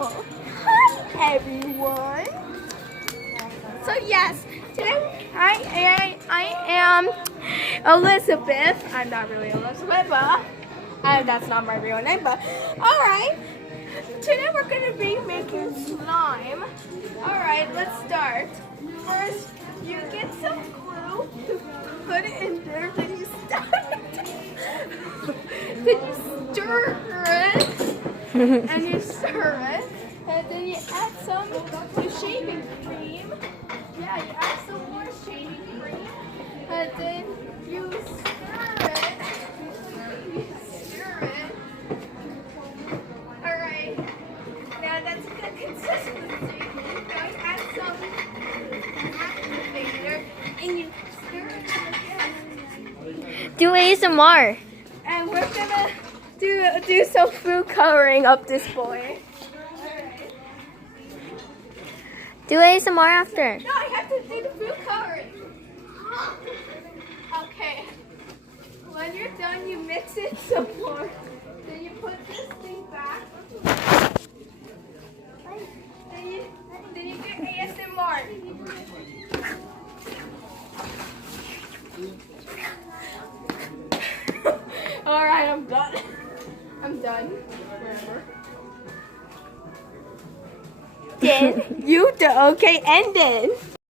Oh, hi everyone. So yes, today I am Elizabeth. I'm not really Elizabeth, but that's not my real name. But all right, today we're gonna be making slime. All right, let's start. First, you get some glue, put it in there, then you start. Then you stir it, and you stir it, and then you add some shaving cream. Yeah, you add some more shaving cream, and then you stir it. You stir it. All right. Now that's a good consistency. Now you add some activator, and you stir it again. Do ASMR. And we're gonna do some food coloring up this boy. Alright. Do ASMR after. No, I have to do the food coloring. Okay. When you're done, you mix it some more. Then you put this thing back. Then you do ASMR. Alright, I'm done. I'm done. Wherever. Then you do. Okay, and then.